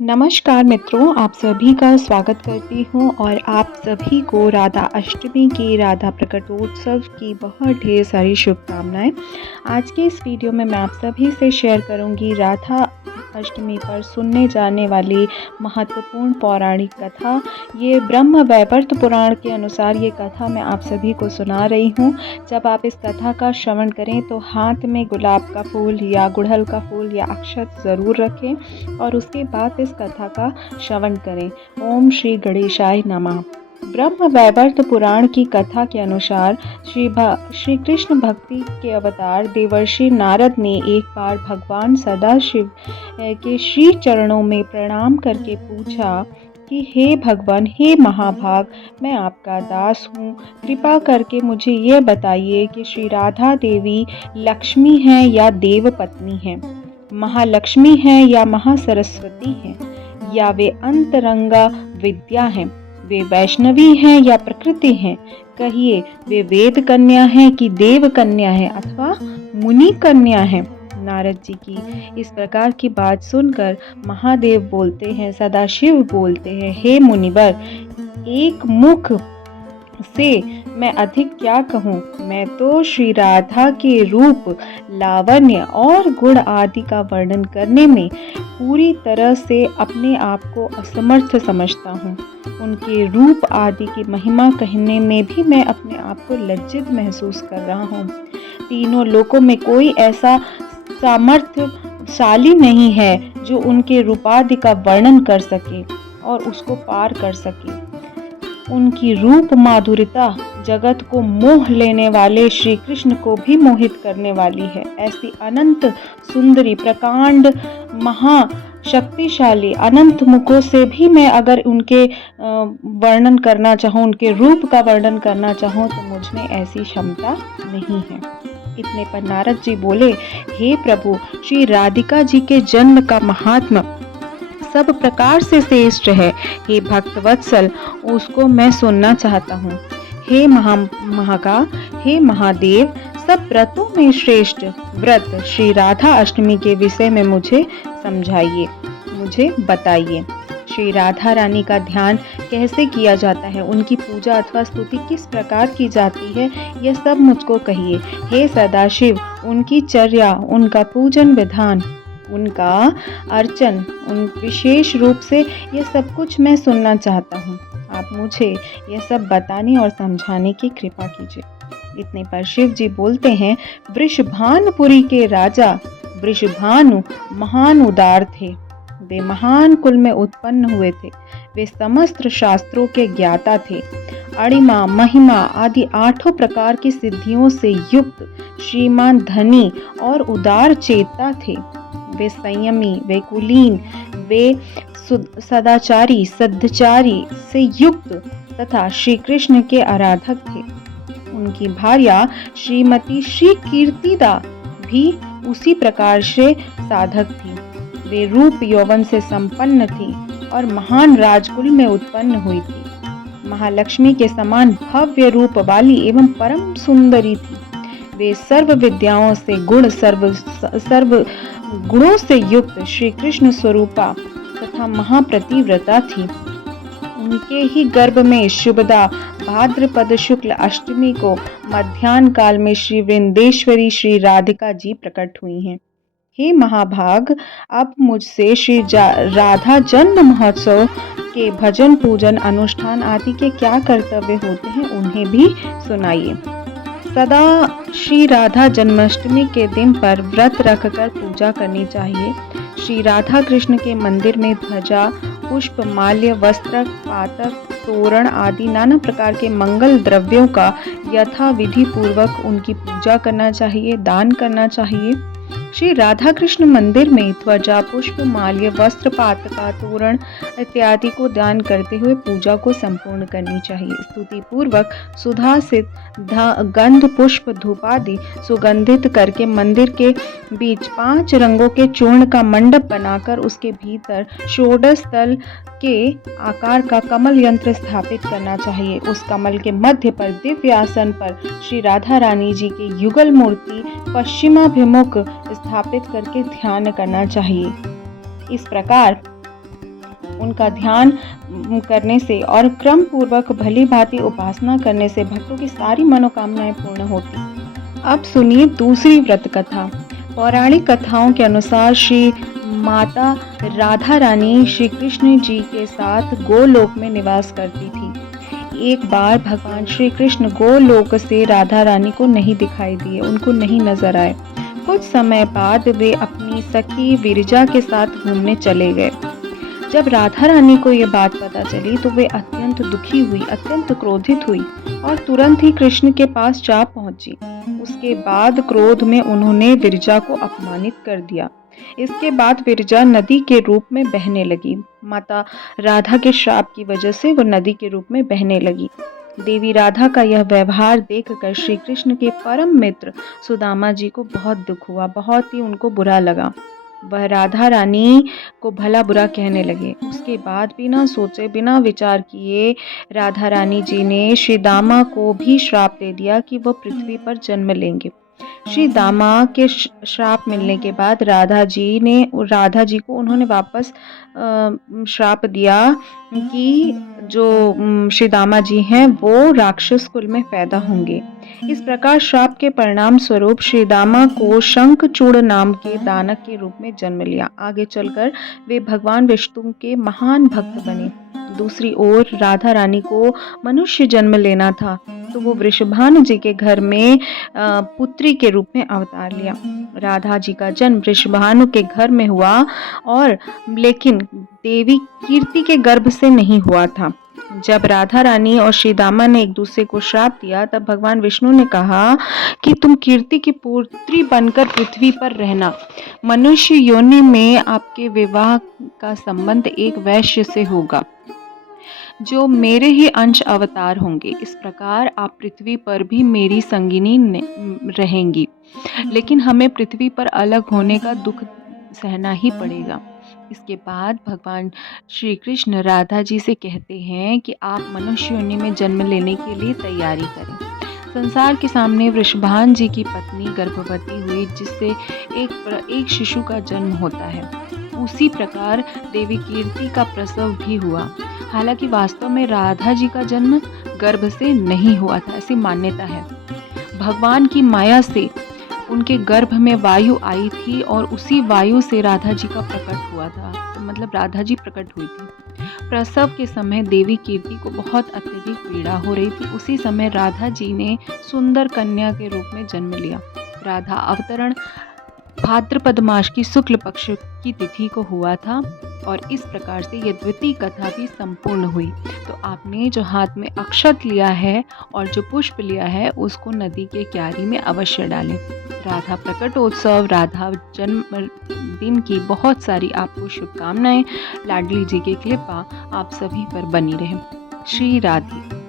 नमस्कार मित्रों, आप सभी का स्वागत करती हूँ और आप सभी को राधा अष्टमी की, राधा प्रकटोत्सव की बहुत ढेर सारी शुभकामनाएं। आज के इस वीडियो में मैं आप सभी से शेयर करूँगी राधा अष्टमी पर सुनने जाने वाली महत्वपूर्ण पौराणिक कथा। ये ब्रह्म वैवर्त पुराण के अनुसार ये कथा मैं आप सभी को सुना रही हूँ। जब आप इस कथा का श्रवण करें तो हाथ में गुलाब का फूल या गुड़हल का फूल या अक्षत ज़रूर रखें और उसके बाद इस कथा का श्रवण करें। ओम श्री गणेशाय नमः। ब्रह्म वैवर्त पुराण की कथा के अनुसार श्री कृष्ण भक्ति के अवतार देवर्षि नारद ने एक बार भगवान सदाशिव के श्री चरणों में प्रणाम करके पूछा कि हे भगवान, हे महाभाग, मैं आपका दास हूँ। कृपा करके मुझे ये बताइए कि श्री राधा देवी लक्ष्मी हैं या देव पत्नी हैं, महालक्ष्मी हैं या महासरस्वती हैं, या वे अंतरंगा विद्या हैं, वे वैष्णवी हैं या प्रकृति हैं। कहिए, वे वेद कन्या हैं कि देव कन्या हैं अथवा मुनि कन्या हैं। नारद जी की इस प्रकार की बात सुनकर महादेव बोलते हैं, सदाशिव बोलते हैं, हे मुनिवर, एक मुख से मैं अधिक क्या कहूँ। मैं तो श्री राधा के रूप, लावण्य और गुण आदि का वर्णन करने में पूरी तरह से अपने आप को असमर्थ समझता हूँ। उनके रूप आदि की महिमा कहने में भी मैं अपने आप को लज्जित महसूस कर रहा हूँ। तीनों लोकों में कोई ऐसा सामर्थ्यशाली नहीं है जो उनके रूपादि का वर्णन कर सके और उसको पार कर सके। उनकी रूप माधुर्यता जगत को मोह लेने वाले श्री कृष्ण को भी मोहित करने वाली है। ऐसी अनंत सुंदरी, प्रकांड, महाशक्तिशाली, अनंत मुखों से भी मैं अगर उनके वर्णन करना चाहूँ, उनके रूप का वर्णन करना चाहूँ तो मुझ में ऐसी क्षमता नहीं है। इतने पर नारद जी बोले, हे प्रभु, श्री राधिका जी के जन्म का महात्मा सब प्रकार से श्रेष्ठ है। हे भक्तवत्सल, उसको मैं सुनना चाहता हूँ। हे महागा, हे महादेव, सब व्रतों में श्रेष्ठ व्रत श्री राधा अष्टमी के विषय में मुझे समझाइए, मुझे बताइए। श्री राधा रानी का ध्यान कैसे किया जाता है, उनकी पूजा अथवा स्तुति किस प्रकार की जाती है, यह सब मुझको कहिए। हे सदाशिव, उनकी चर्या, उनका पूजन विधान, उनका अर्चन, उन विशेष रूप से यह सब कुछ मैं सुनना चाहता हूँ। आप मुझे यह सब बताने और समझाने की कृपा कीजिए। इतने पर शिव जी बोलते हैं, वृषभानुपुरी के राजा वृषभानु महान उदार थे। वे महान कुल में उत्पन्न हुए थे। वे समस्त शास्त्रों के ज्ञाता थे। अणिमा, महिमा आदि 8 प्रकार की सिद्धियों से युक्त श्रीमान, धनी और उदार चेता थे। वे संयमी, वे कुलीन, वे सदाचारी, सद्चारी से युक्त तथा श्री कृष्ण के आराधक थे। उनकी भार्या श्रीमती श्री कीर्तिदा भी उसी प्रकार से साधक थी। वे रूप यौवन से संपन्न थी और महान राजकुल में उत्पन्न हुई थी। महालक्ष्मी के समान भव्य रूप वाली एवं परम सुंदरी थी। वे सर्व विद्याओं से सर्व गुणों से युक्त श्री कृष्ण स्वरूपा तथा महाप्रतिव्रता थी। उनके ही गर्भ में शुभदा भाद्रपद शुक्ल अष्टमी को मध्याह्न काल में श्री वृंदेश्वरी श्री राधिका जी प्रकट हुई हैं। हे महाभाग, आप मुझसे श्री राधा जन्म महोत्सव के भजन, पूजन, अनुष्ठान आदि के क्या कर्तव्य होते हैं, उन्हें भी सुनाइए। सदा श्री राधा जन्माष्टमी के दिन पर व्रत रखकर पूजा करनी चाहिए। श्री राधा कृष्ण के मंदिर में ध्वजा, पुष्प, माल्य, वस्त्र, पातक, तोरण आदि नाना प्रकार के मंगल द्रव्यों का यथा विधि पूर्वक उनकी पूजा करना चाहिए, दान करना चाहिए। श्री राधा कृष्ण मंदिर में ध्वजा, पुष्प, माल्य, वस्त्र, पातका, तोरण इत्यादि को दान करते हुए पूजा को संपूर्ण करनी चाहिए। स्तुति पूर्वक सुधासित गंध, पुष्प, धूप आदि सुगंधित करके मंदिर के बीच 5 रंगों के चूर्ण का मंडप बनाकर उसके भीतर षोडश तल के आकार का कमल यंत्र स्थापित करना चाहिए। उस कमल के मध्य पर दिव्य आसन पर श्री राधा रानी जी की युगल मूर्ति पश्चिमाभिमुख स्थापित करके ध्यान करना चाहिए। इस प्रकार उनका ध्यान करने से और क्रम पूर्वक भली भांति उपासना करने से भक्तों की सारी मनोकामनाएं पूर्ण होती। अब सुनिए दूसरी व्रत कथा। पौराणिक कथाओं के अनुसार श्री माता राधा रानी श्री कृष्ण जी के साथ गोलोक में निवास करती थी। एक बार भगवान श्री कृष्ण गोलोक से राधा रानी को नहीं दिखाई दिए, उनको नहीं नजर आए। कुछ समय बाद वे अपनी सखी विरजा के साथ घूमने चले गए। जब राधा रानी को यह बात पता चली तो वे अत्यंत दुखी हुई, अत्यंत क्रोधित हुई और तुरंत ही कृष्ण के पास जा पहुंची। उसके बाद क्रोध में उन्होंने विरजा को अपमानित कर दिया। इसके बाद विरजा नदी के रूप में बहने लगी। माता राधा के श्राप की वजह से वो नदी के रूप में बहने लगी। देवी राधा का यह व्यवहार देखकर श्री कृष्ण के परम मित्र सुदामा जी को बहुत दुख हुआ, बहुत ही उनको बुरा लगा। वह राधा रानी को भला बुरा कहने लगे। उसके बाद बिना सोचे बिना विचार किए राधा रानी जी ने श्री दामा को भी श्राप दे दिया कि वह पृथ्वी पर जन्म लेंगे। श्री दामा के श्राप मिलने के बाद राधा जी को उन्होंने वापस श्राप दिया कि जो श्री दामा जी हैं वो राक्षस कुल में पैदा होंगे। इस प्रकार श्राप के परिणाम स्वरूप श्री दामा को शंखचूड़ नाम के दानव के रूप में जन्म लिया। आगे चलकर वे भगवान विष्णु के महान भक्त बने। दूसरी ओर राधा रानी को मनुष्य जन्म लेना था तो वो वृषभानु जी के घर में पुत्री के रूप में अवतार लिया। राधा जी का जन्म वृषभानु के घर में हुआ और लेकिन देवी कीर्ति के गर्भ से नहीं हुआ था। जब राधा रानी और श्री दामा ने एक दूसरे को श्राप दिया तब भगवान विष्णु ने कहा कि तुम कीर्ति की पुत्री बनकर पृथ्वी पर रहना। मनुष्य योनि में आपके विवाह का संबंध एक वैश्य से होगा जो मेरे ही अंश अवतार होंगे। इस प्रकार आप पृथ्वी पर भी मेरी संगिनी रहेंगी, लेकिन हमें पृथ्वी पर अलग होने का दुख सहना ही पड़ेगा। इसके बाद भगवान श्री कृष्ण राधा जी से कहते हैं कि आप मनुष्य योनि में जन्म लेने के लिए तैयारी करें। संसार के सामने वृषभान जी की पत्नी गर्भवती हुई जिससे एक शिशु का जन्म होता है। उसी प्रकार देवी कीर्ति का प्रसव भी हुआ। हालांकि वास्तव में राधा जी का जन्म गर्भ से नहीं हुआ था, ऐसी मान्यता है। भगवान की माया से उनके गर्भ में वायु आई थी और उसी वायु से राधा जी का प्रकट हुआ था, मतलब राधा जी प्रकट हुई थी। प्रसव के समय देवी कीर्ति को बहुत अत्यधिक पीड़ा हो रही थी। उसी समय राधा जी ने सुंदर कन्या के रूप में जन्म लिया। राधा अवतरण भाद्रपद मास की शुक्ल पक्ष की तिथि को हुआ था और इस प्रकार से ये द्वितीय कथा भी संपूर्ण हुई। तो आपने जो हाथ में अक्षत लिया है और जो पुष्प लिया है उसको नदी के क्यारी में अवश्य डालें। राधा प्रकटोत्सव, राधा जन्मदिन की बहुत सारी आपको शुभकामनाएं। लाडली जी की कृपा आप सभी पर बनी रहे। श्री राधे।